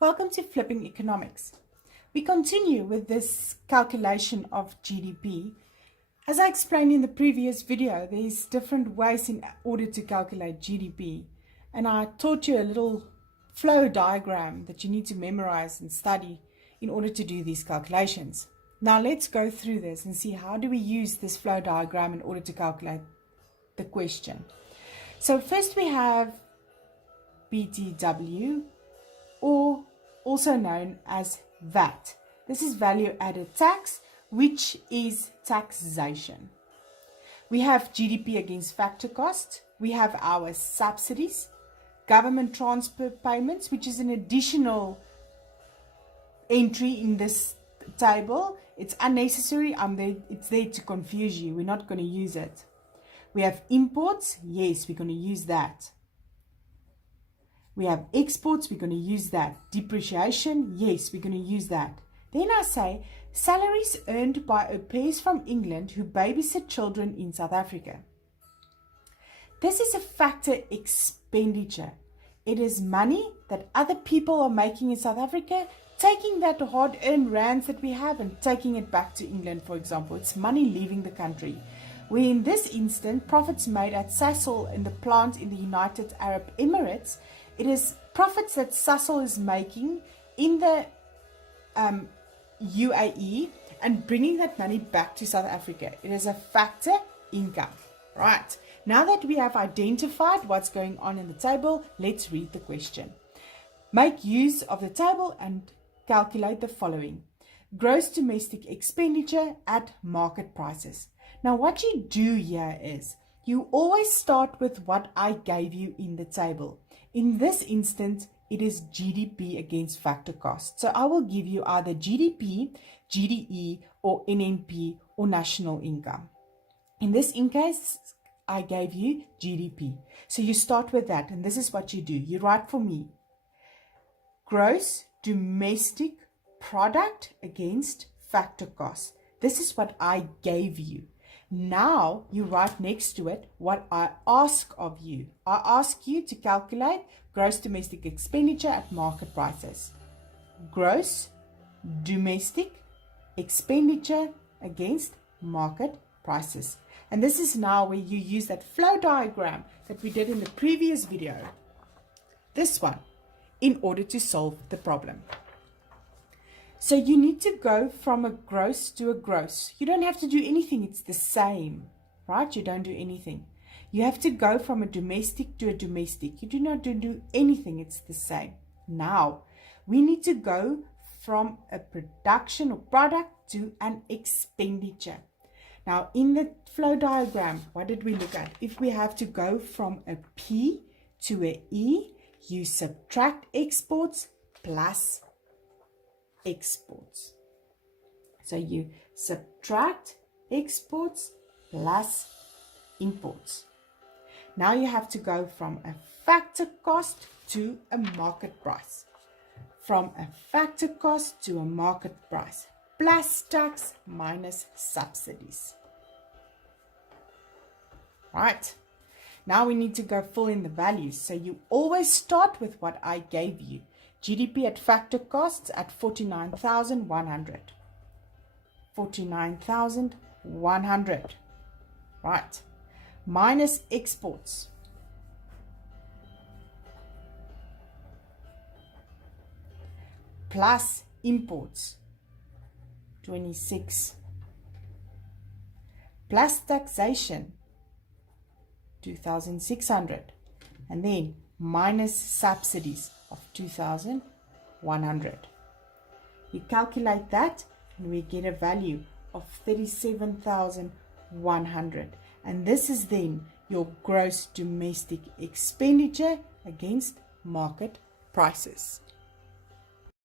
Welcome to Flipping Economics. We continue with this calculation of GDP. As I explained in the previous video, there's different ways in order to calculate GDP. And I taught you a little flow diagram that you need to memorize and study in order to do these calculations. Now let's go through this and see how do we use this flow diagram in order to calculate the question. So first we have BTW, or also known as VAT. This is value added tax, which is taxation. We have GDP against factor cost. We have our subsidies, government transfer payments, which is an additional entry in this table. It's unnecessary. It's there to confuse you. We're not going to use it. We have imports. Yes, we're going to use that. We have exports, we're going to use that. Depreciation, yes, we're going to use that. Then I say, salaries earned by au pairs from England who babysit children in South Africa. This is a factor expenditure. It is money that other people are making in South Africa, taking that hard-earned rands that we have and taking it back to England, for example. It's money leaving the country. Where in this instance, profits made at Sasol in the plant in the United Arab Emirates, it is profits that Sasol is making in the UAE and bringing that money back to South Africa. It is a factor income. Right. Now that we have identified what's going on in the table, let's read the question. Make use of the table and calculate the following. Gross domestic expenditure at market prices. Now what you do here is you always start with what I gave you in the table. In this instance, it is GDP against factor cost. So I will give you either GDP, GDE, or NNP, or national income. In this case, I gave you GDP. So you start with that, and this is what you do. You write for me, gross domestic product against factor cost. This is what I gave you. Now you write next to it what I ask of you. I ask you to calculate gross domestic expenditure at market prices. Gross domestic expenditure against market prices. And this is now where you use that flow diagram that we did in the previous video. This one, in order to solve the problem. So you need to go from a gross to a gross. You don't have to do anything. It's the same, right? You don't do anything. You have to go from a domestic to a domestic. You do not do anything. It's the same. Now, we need to go from a production or product to an expenditure. Now, in the flow diagram, what did we look at? If we have to go from a P to a E, you subtract exports plus exports. So you subtract exports plus imports. Now you have to go from a factor cost to a market price. From a factor cost to a market price. Plus tax minus subsidies. Right. Now we need to go fill in the values. So you always start with what I gave you. GDP at factor costs at 49,100. 49,100. Right. Minus exports. Plus imports. 26. Plus taxation. 2,600. And then minus subsidies of 2,100. We calculate that and we get a value of 37,100. And this is then your gross domestic expenditure against market prices.